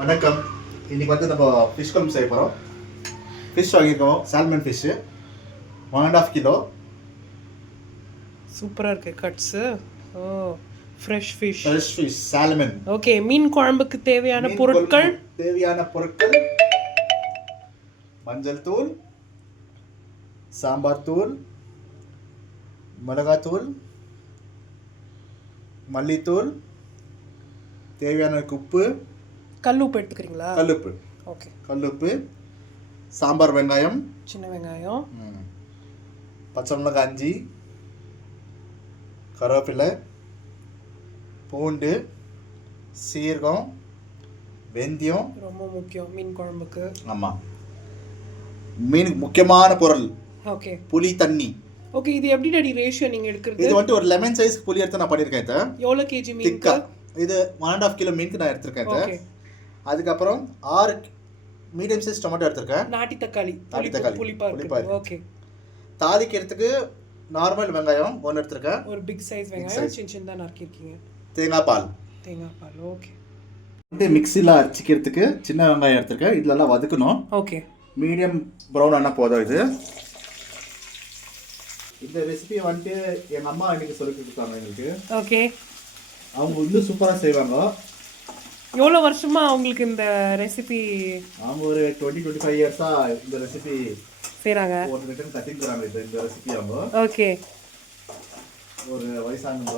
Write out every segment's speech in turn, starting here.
வணக்கம். இன்னைக்கு வந்து நம்ம ஃபிஷ் குழம்பு செய்ய போகிறோம். ஃபிஷ் வாங்கியிருக்கோம், சால்மன் ஃபிஷ்ஷு 1.5 கிலோ. சூப்பராக இருக்கு கட்ஸு. ஓ, ஃப்ரெஷ் ஃபிஷ் சால்மன். ஓகே, மீன் குழம்புக்கு தேவையான பொருட்கள் மஞ்சள் தூள், சாம்பார் தூள், மிளகாத்தூள், மல்லித்தூள், தேவையான உப்பு, கல்லுப்பு எடுத்துக்கிறீங்களா? கல்லுப்பு. ஓகே, கல்லுப்பு, சாம்பார் வெங்காயம், சின்ன வெங்காயம், பச்சை மிளகாய் 5, கருவேப்பிலை, பூண்டு, சீரகம், வெந்தயம். ரொம்ப முக்கியம் மீன் குழம்புக்கு. ஆமாம், மீனுக்கு முக்கியமான பொருள். ஓகே, புளி தண்ணி. ஓகே, இது எப்படி டாடி ரேஷியோ நீங்கள் எடுக்கிறது? இது வந்துட்டு ஒரு லெமன் சைஸ் புளி எடுத்து நான் பண்ணியிருக்கேன். இது எவ்வளோ கேஜி மீன்? இது 1.5 கிலோ மீனுக்கு நான் எடுத்திருக்கேன். ஓகே, அதுக்கப்புறம் 6 மீடியம் சைஸ் டொமேட்டோ எடுத்திருக்கேன். நாட்டி தக்காளி புளிப்பா. ஓகே, தாளிக்கிறதுக்கு நார்மல் வெங்காயம் 1 எடுத்திருக்கேன். ஒரு பிக் சைஸ் வெங்காயம் சின்ன நறுக்கிருக்கீங்க. தேங்காய் பால். ஓகே. மிக்ஸியில் அரைச்சிக்கிறதுக்கு சின்ன வெங்காயம் எடுத்திருக்கேன். இதெல்லாம் வதக்கணும். ஓகே, மீடியம் ப்ரௌன் ஆனால் போதும். இது இந்த ரெசிபி வந்துட்டு எங்கள் அம்மா இன்னைக்கு சொல்லி கொடுத்தாங்க எங்களுக்கு. ஓகே, அவங்க இன்னும் சூப்பராக செய்வாங்க. எவ்வளோ வருஷமா அவங்களுக்கு இந்த ரெசிபி? அவங்க ஒரு 20-25 இயர்ஸாக இந்த ரெசிபி செய்கிறாங்க. ஒரு ரிட்டன் கற்றுக்கிறாங்க. இந்த ரெசிபி அவங்க. ஓகே, ஒரு வயசானவங்க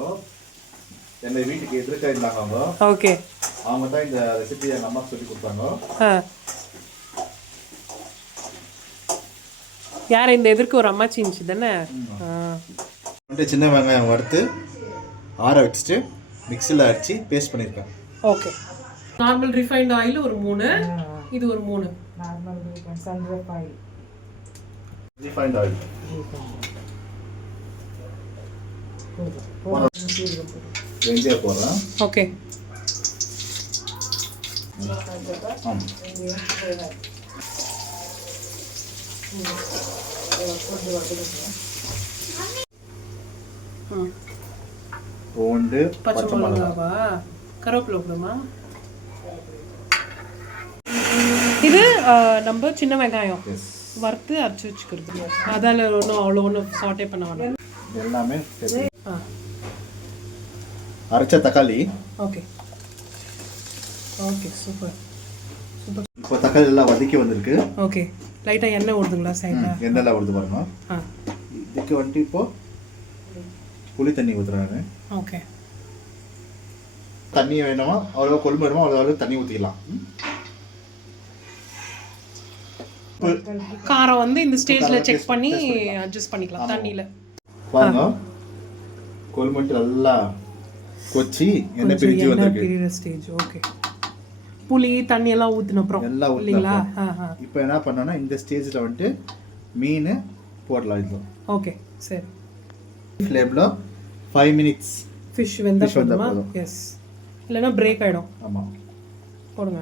எங்கள் வீட்டுக்கு எதிர்க்க இருந்தாங்க அவங்க. ஓகே, அவங்க தான் இந்த ரெசிபி எங்கள் அம்மாவுக்கு சொல்லி கொடுத்தாங்க. யார் இந்த எதிர்க்கு ஒரு அம்மாச்சி இருந்துச்சு தானே? சின்ன வெங்காயம் வறுத்து ஆற வச்சுட்டு மிக்ஸியில் அரைச்சி பேஸ்ட் பண்ணியிருக்கேன். ஓகே, நார்மல் ரிஃபைண்ட் ஆயில் ஒரு 3, இது ஒரு 3. Normal sunrise oil, refined oil. வெந்தயம் போடுறேன். ஓகே, பூண்டு, பச்சை மிளகாவா, கருவேப்பிலை போடுமா? இது நம்ம சின்ன வெங்காயம் வறுத்து அரைச்சி வச்சுக்கிறது. அதால ஒன்றும் சாட்டே பண்ண வேண்டாம். எல்லாமே அரைச்ச தக்காளி. Okay, okay, super. இப்போ தக்காளி எல்லாம் வதக்கி வந்திருக்கு. ஓகே, லைட்டாக எண்ணெய் ஊடுதுங்களா சைடில்? எண்ணெய்லாம் ஊடுது பாருங்க. இதுக்கு வந்துட்டு இப்போ புளி தண்ணி ஊற்றுறாங்க. ஓகே, தண்ணி வேணுமா அவ்வளோ, கொழும்பு வேணுமா அவ்வளோ தண்ணி ஊற்றிக்கலாம். காரம் வந்து இந்த ஸ்டேஜில் செக் பண்ணி அட்ஜஸ்ட் பண்ணிக்கலாம் தண்ணியில். பாருங்க, கொழும்பு நல்லா கொச்சி எண்ணெய் பிரிஞ்சு வந்திருக்கு. ஸ்டேஜ். ஓகே, புளி தண்ணி எல்லாம் ஊற்றின அப்புறம் எல்லாம் இல்லைங்களா? இப்போ என்ன பண்ணோன்னா இந்த ஸ்டேஜில் வந்துட்டு மீன் போடலாம். இது ஓகே, சரி. ஃப்ளேமில் 5 மினிட்ஸ் ஃபிஷ் வெந்தா போதுமா? எஸ், இல்லைன்னா பிரேக் ஆகிடும். ஆமாம், போடுங்க.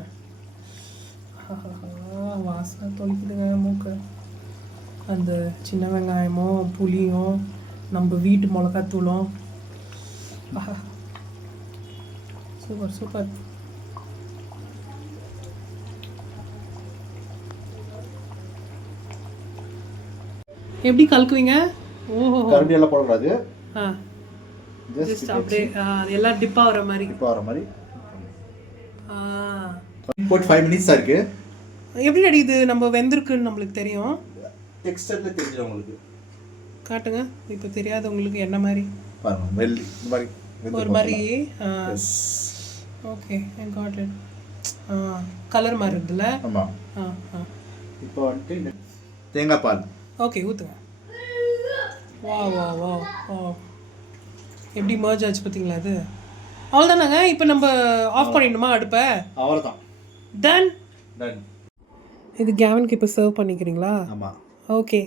வாசனை தொளிக்குதுங்க மூக்கு. அந்த சின்ன வெங்காயமும் புளியும் நம்ம வீட்டு மிளகாத்தூளும். Super super. எப்படி கலக்குவீங்க? ஓஹோ, கரண்டி எல்லாம் போடக்கூடாது. ஜஸ்ட் அப்படியே எல்லாம் டிப் ஆகிற மாதிரி. 5 மினிட்ஸ் இருக்கு. எப்படி அடி இது நம்ம வெந்திருக்குன்னு நம்மளுக்கு தெரியும்? டெக்ஸ்டர்ல தெரியும் உங்களுக்கு. காட்டுங்க. இப்போ தெரியாது உங்களுக்கு என்ன மாதிரி? பாருங்க, வெள்ளி இந்த மாதிரி ஒரு மாதிரி. Okay, I got it. Colour மாதிரி இருக்குல்ல? ஆமாம். இப்போ வந்துட்டு தேங்காய் பால். ஓகே, ஊற்றுங்க. வா வா வா வா, எப்படி மர்ஜ் ஆச்சு பார்த்தீங்களா? அது அவ்வளோதானாங்க. இப்போ நம்ம ஆஃப் பண்ணிடணுமா அடுப்பை? அவ்வளோதான். டன். டன். இது கேவனுக்கு இப்போ சர்வ் பண்ணிக்கிறீங்களா? ஆமாம். ஓகே.